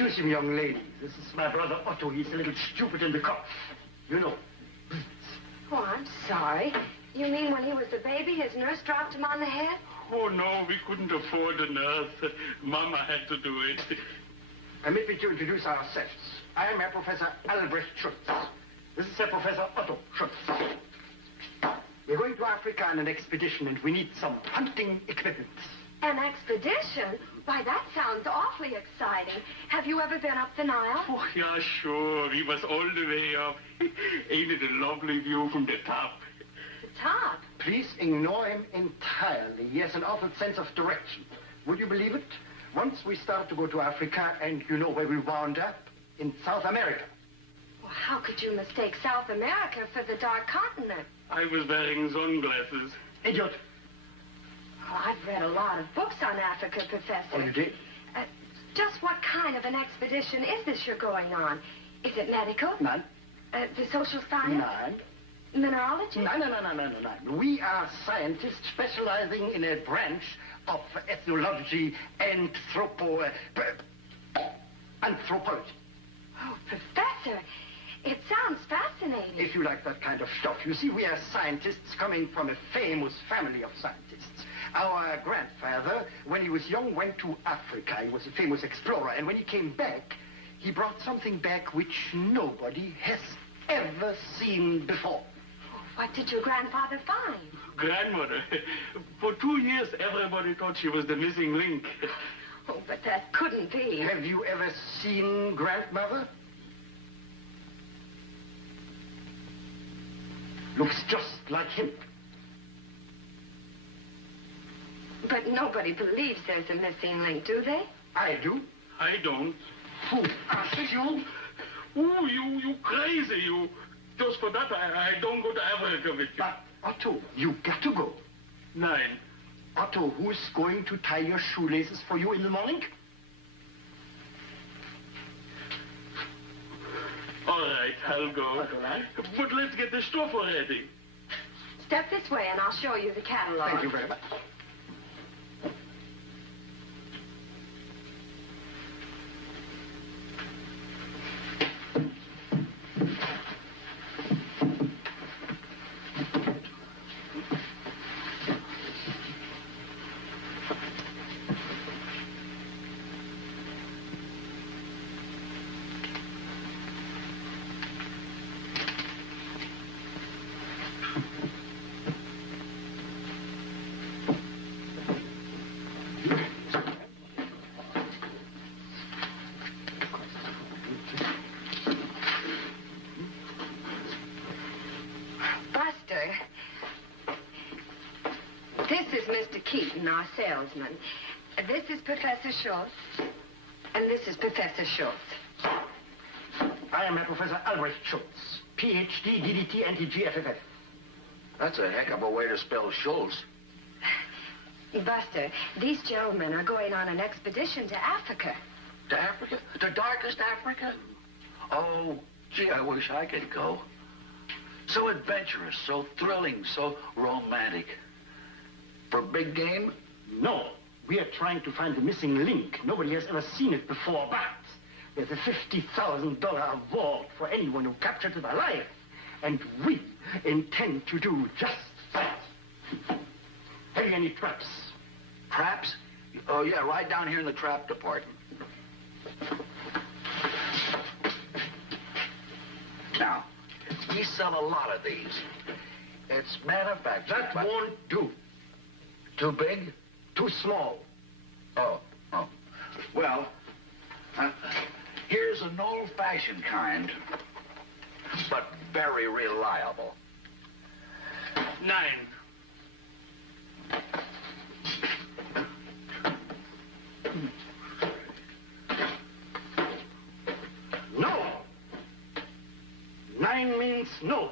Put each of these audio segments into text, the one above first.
Excuse me, young lady. This is my brother Otto. He's a little stupid in the cough. You know. Oh, I'm sorry. You mean when he was a baby, his nurse dropped him on the head? Oh, no, we couldn't afford a nurse. Mama had to do it. Permit me to introduce ourselves. I am Herr Professor Albrecht Schultz. This is Herr Professor Otto Schultz. We're going to Africa on an expedition, and we need some hunting equipment. An expedition? Why, that sounds awfully exciting. Have you ever been up the Nile? Oh, yeah, sure. We was all the way up. Ain't it a lovely view from the top? The top? Please ignore him entirely. He has an awful sense of direction. Would you believe it? Once we start to go to Africa, and you know where we wound up? In South America. Well, how could you mistake South America for the Dark Continent? I was wearing sunglasses. Idiot. Oh, I've read a lot of books on Africa, Professor. Oh, you did? Just what kind of an expedition is this you're going on? Is it medical? None. The social science? None. Mineralogy? No. We are scientists specializing in a branch of ethnology and anthropology. Oh, Professor, it sounds fascinating. If you like that kind of stuff. You see, we are scientists coming from a famous family of scientists. Our grandfather, when he was young, went to Africa. He was a famous explorer. And when he came back, he brought something back which nobody has ever seen before. Oh, what did your grandfather find? Grandmother. For 2 years, everybody thought she was the missing link. Oh, but that couldn't be. Have you ever seen grandmother? Looks just like him. But nobody believes there's a missing link, do they? I do. I don't. Who asked you? Oh, you crazy, you. Just for that, I don't go to Africa with you. But, Otto, you got to go. 9. Otto, who's going to tie your shoelaces for you in the morning? All right, I'll go. All right. But let's get the stuff ready. Step this way and I'll show you the catalog. Thank you very much. This is Mr. Keaton, our salesman. This is Professor Schultz. And this is Professor Schultz. I am Professor Albrecht Schultz, Ph.D., DDT, anti-GFFF. That's a heck of a way to spell Schultz. Buster, these gentlemen are going on an expedition to Africa. To Africa? The darkest Africa? Oh, gee, I wish I could go. So adventurous, so thrilling, so romantic. For big game? No. We are trying to find the missing link. Nobody has ever seen it before, but there's a $50,000 award for anyone who captured it alive. And we intend to do just that. Have you any traps? Traps? Oh, yeah, right down here in the trap department. Now, we sell a lot of these. It's manufactured. That won't do. Too big? Too small. Oh. Well, here's an old-fashioned kind, but very reliable. 9. No. 9 means no.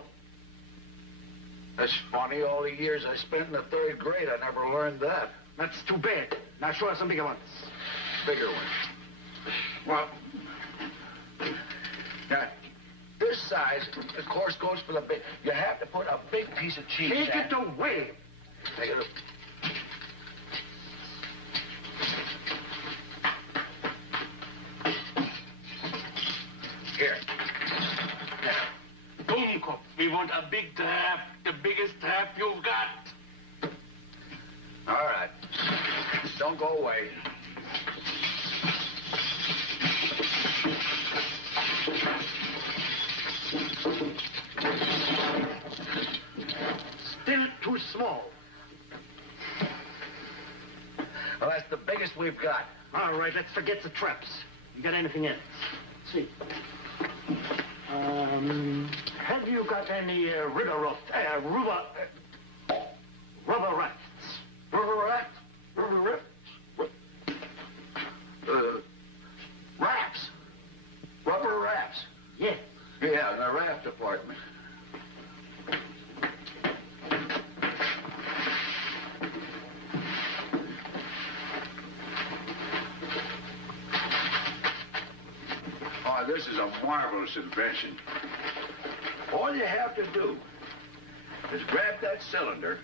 That's funny. All the years I spent in the 3rd grade, I never learned that. That's too bad. Now show us some bigger ones. Bigger ones. Well, now, this size, of course, goes for the big. You have to put a big piece of cheese. Take it away. Take it. cook. We want a big draft, the biggest draft you've got. All right. Don't go away. Still too small. Well, that's the biggest we've got. All right, let's forget the traps. You got anything else? Let's see. Have you got any rubber rafts? Rubber raft? Rubber raft? Rafts. Rubber rafts. Yes. Yeah, in the raft department. Oh, this is a marvelous invention. All you have to do is grab that cylinder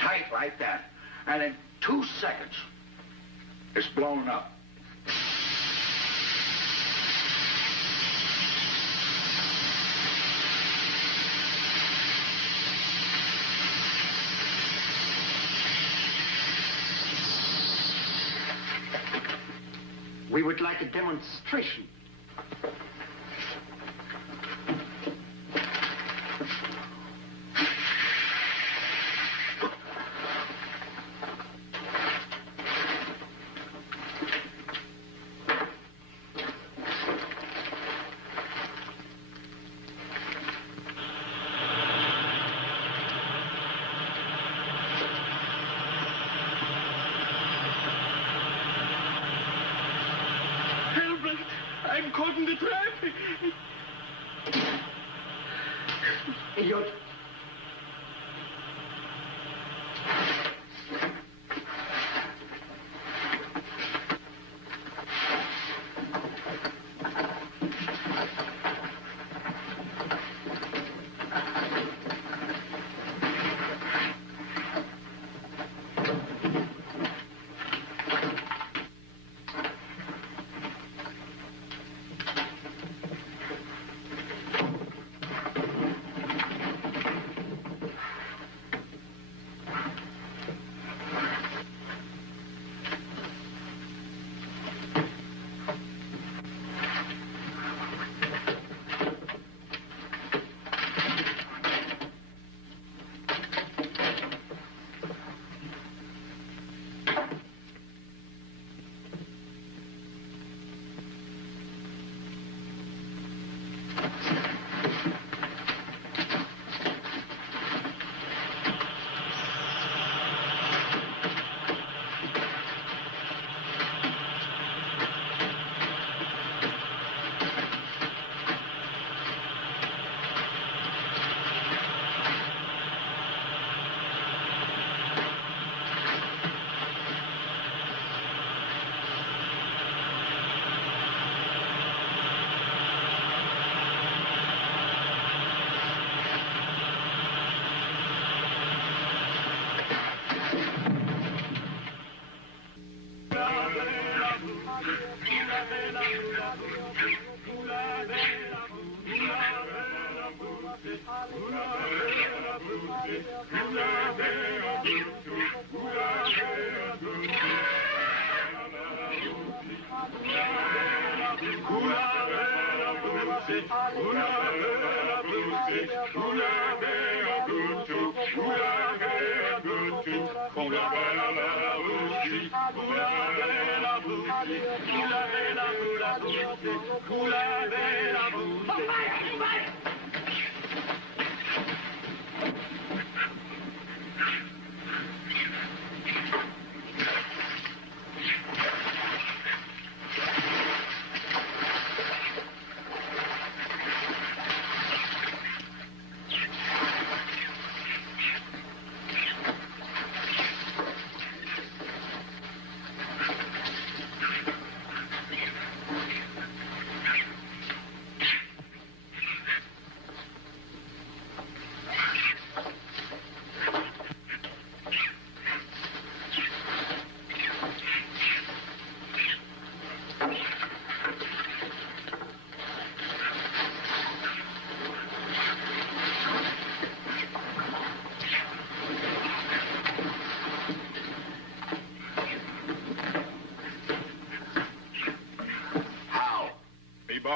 tight like that, and in 2 seconds, it's blown up. We would like a demonstration. I'm caught in the trap. Idiot.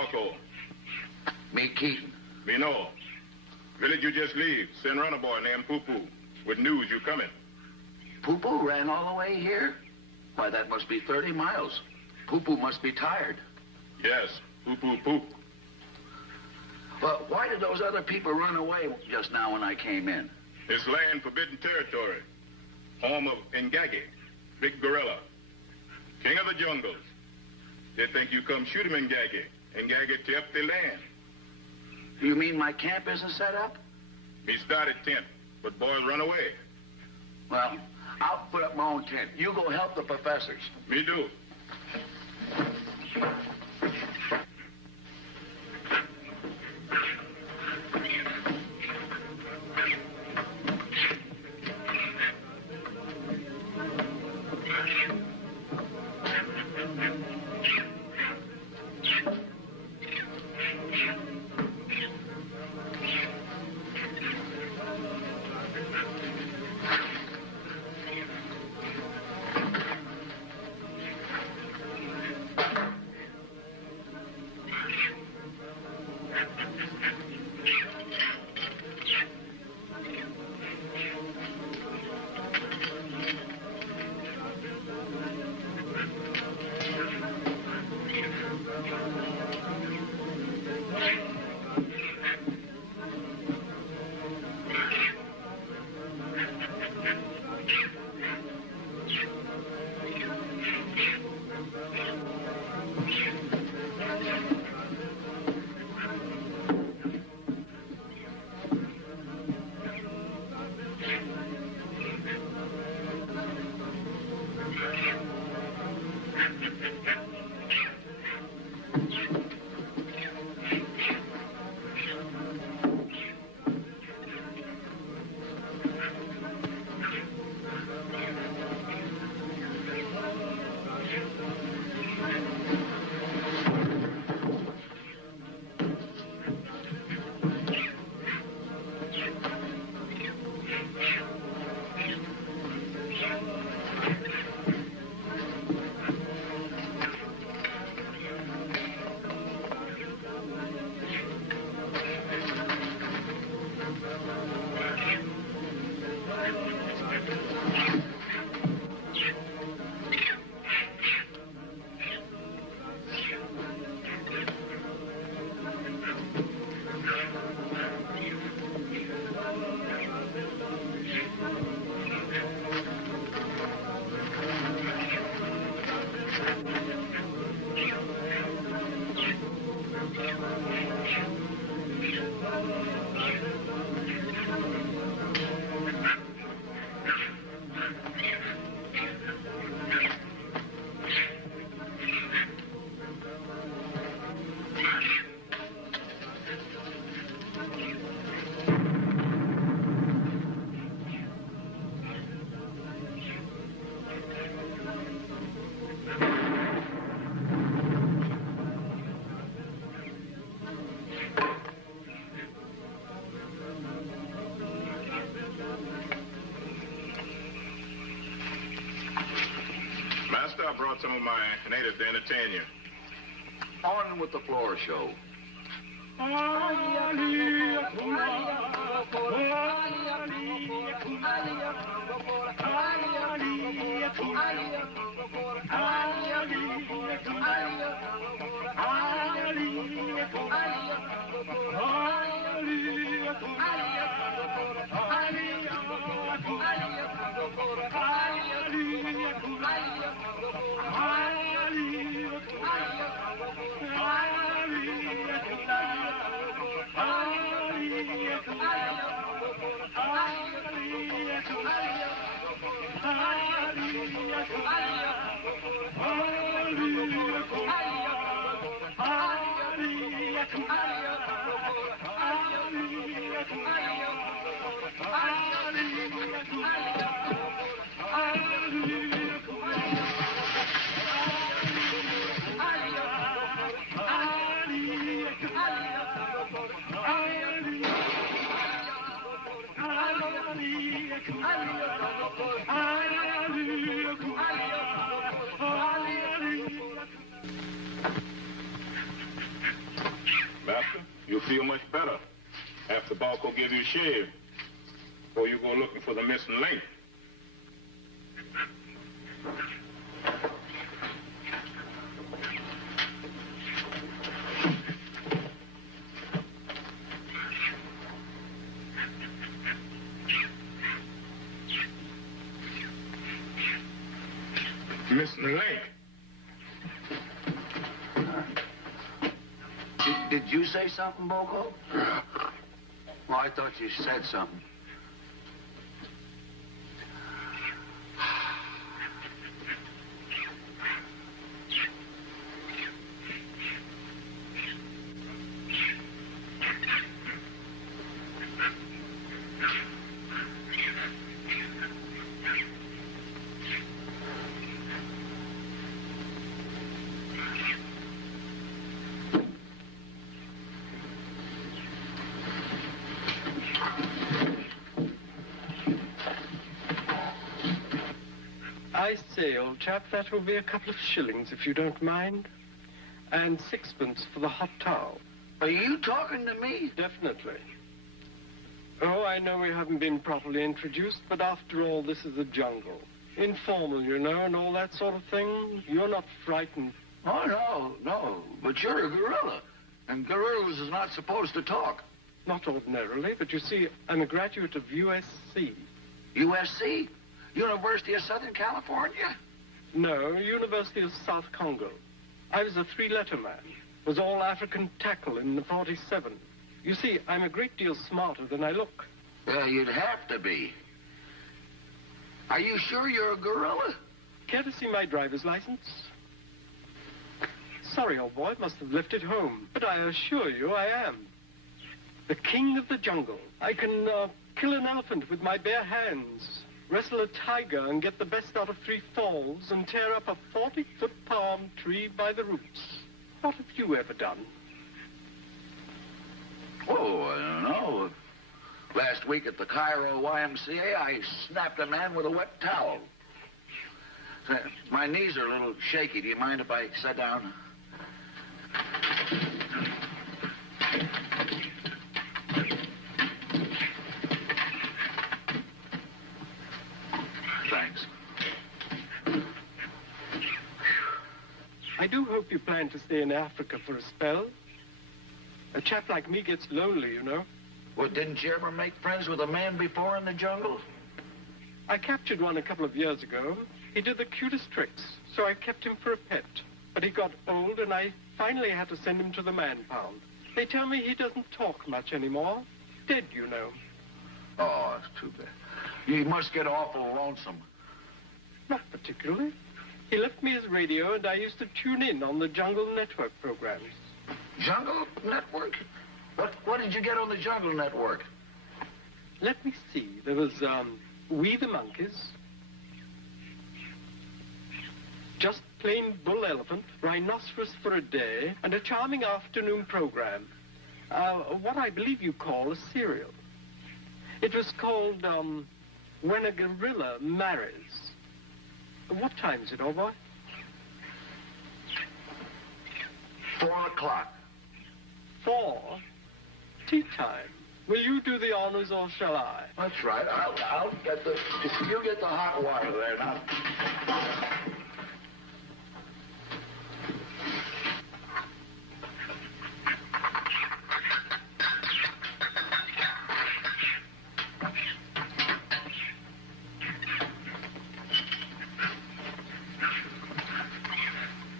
Marco. Me, Keaton. Me know. Village you just leave. Send run a boy named Poo-Poo. With news you coming. Poo-Poo ran all the way here? Why, that must be 30 miles. Poo-Poo must be tired. Yes, Poo-Poo poop. Well, why did those other people run away just now when I came in? It's land forbidden territory. Home of Ngagi, big gorilla. King of the jungles. They think you come shoot him Ngagi. Ngagi tear up the land. You mean my camp isn't set up? Me started tent, but boys run away. Well, I'll put up my own tent. You go help the professors. Me do. I brought some of my natives to entertain you. On with the floor show. Ali, much better after Balco give you a shave, or you go looking for the missing link. Missing link. Did you say something, Balco? Well, I thought you said something. I say, old chap, that will be a couple of shillings, if you don't mind. And 6pence for the hot towel. Are you talking to me? Definitely. Oh, I know we haven't been properly introduced, but after all, this is the jungle. Informal, you know, and all that sort of thing. You're not frightened. Oh, no. But you're a gorilla. And gorillas is not supposed to talk. Not ordinarily, but you see, I'm a graduate of USC. USC? University of Southern California? No, University of South Congo. I was a 3-letter man. Was all African tackle in the 47. You see, I'm a great deal smarter than I look. Well, you'd have to be. Are you sure you're a gorilla? Care to see my driver's license? Sorry, old boy, must have left it home. But I assure you I am. The king of the jungle. I can kill an elephant with my bare hands. Wrestle a tiger and get the best out of 3 falls and tear up a 40-foot palm tree by the roots. What have you ever done? Oh, I don't know. Last week at the Cairo YMCA, I snapped a man with a wet towel. My knees are a little shaky. Do you mind if I sit down? Thanks. I do hope you plan to stay in Africa for a spell. A chap like me gets lonely, you know. Well, didn't you ever make friends with a man before in the jungle? I captured one a couple of years ago. He did the cutest tricks, so I kept him for a pet. But he got old, and I finally had to send him to the man-pound. They tell me he doesn't talk much anymore. Dead, you know. Oh, that's too bad. You must get awful lonesome. Not particularly. He left me his radio, and I used to tune in on the Jungle Network programs. Jungle Network? What did you get on the Jungle Network? Let me see. There was, We the Monkeys. Just Plain Bull Elephant, Rhinoceros for a Day, and a charming afternoon program. What I believe you call a serial. It was called, When a Gorilla Marries. What time is it, old boy? 4 o'clock. 4? Tea time. Will you do the honors or shall I? That's right. I'll get the... You get the hot water there now.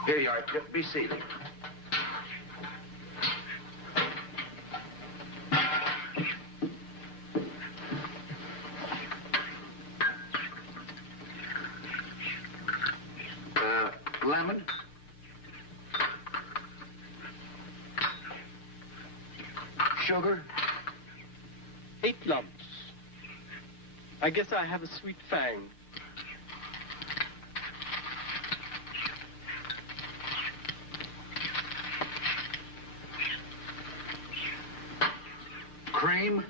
Here you are, Chip. Be seated. Lemon? Sugar? 8 lumps. I guess I have a sweet fang. Cream?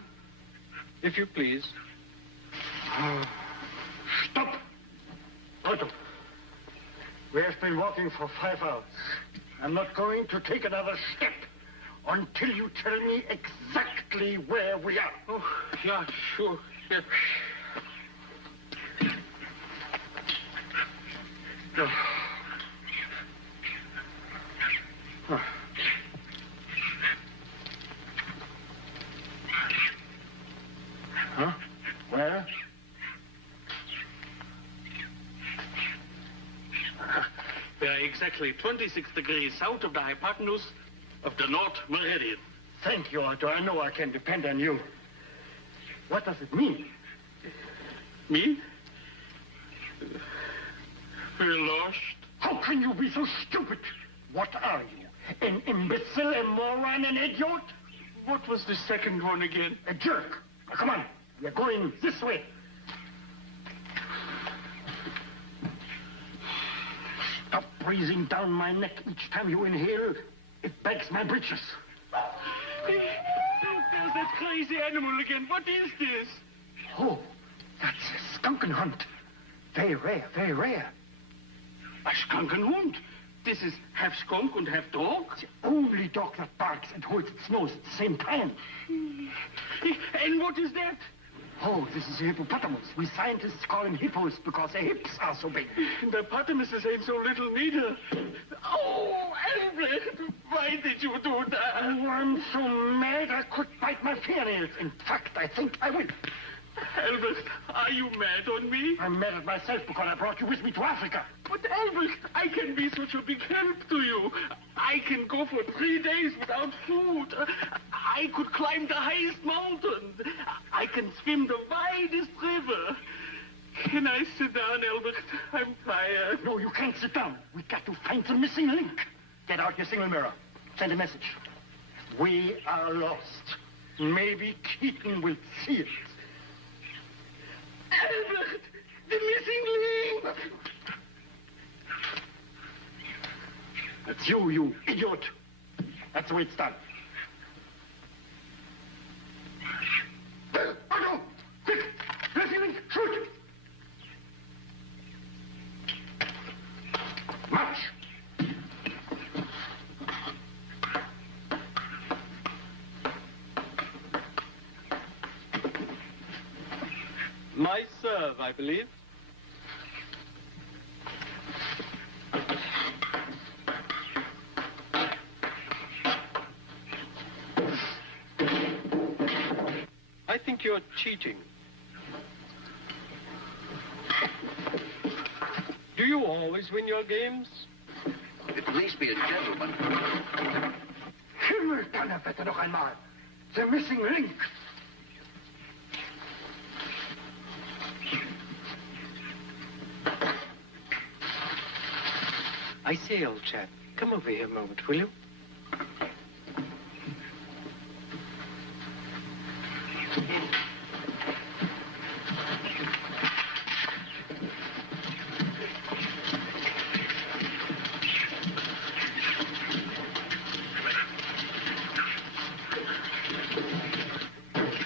If you please. Stop! Otto. We have been walking for 5 hours. I'm not going to take another step until you tell me exactly where we are. Oh, yeah, sure. Yeah. Oh. Oh. Huh? Where? We are exactly 26 degrees south of the hypotenuse of the North Meridian. Thank you, Otto. I know I can depend on you. What does it mean? Me? We're lost. How can you be so stupid? What are you? An imbecile, a moron, an idiot? What was the second one again? A jerk. Now, come on. We're going this way. Stop breathing down my neck each time you inhale. It begs my britches. There's that crazy animal again. What is this? Oh, that's a skunk and hunt. Very rare, very rare. A skunk and hund. This is half skunk and half dog? It's the only dog that barks and holds its nose at the same time. And what is that? Oh, this is a hippopotamus. We scientists call him hippos because their hips are so big. The hippopotamuses ain't so little neither. Oh, Albert, why did you do that? Oh, I'm so mad I could bite my fingernails. In fact, I think I will. Albert, are you mad on me? I'm mad at myself because I brought you with me to Africa. But Albert, I can be such a big help to you. I can go for 3 days without food. I could climb the highest mountain. I can swim the widest river. Can I sit down, Albert? I'm tired. No, you can't sit down. We've got to find the missing link. Get out your single mirror. Send a message. We are lost. Maybe Keaton will see it. Albert, the missing link. That's you idiot. That's the way it's done. Otto! Quick! Missing link! Shoot! March! My serve, I believe. I think you're cheating. Do you always win your games? At least be a gentleman. Himmel-Donnerwetter noch einmal. The missing link. I say, old chap, come over here a moment, will you?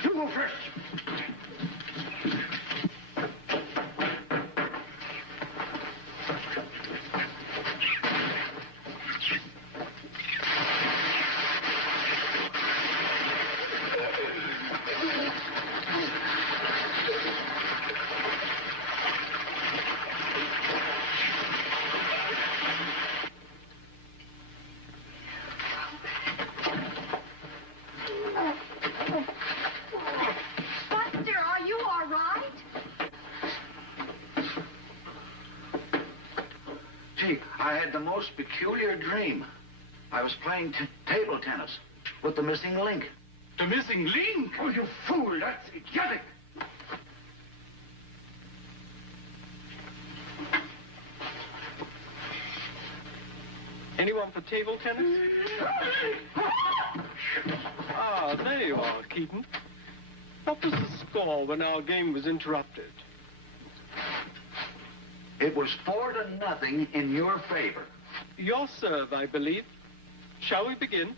You go first. Buster, are you all right? Gee, I had the most peculiar dream. I was playing table tennis with the missing link. The missing link? Oh, you fool. That's idiotic. Anyone for table tennis? Ah, there you are, Keaton. What was the score when our game was interrupted? It was 4-0 in your favor. Your serve, I believe. Shall we begin?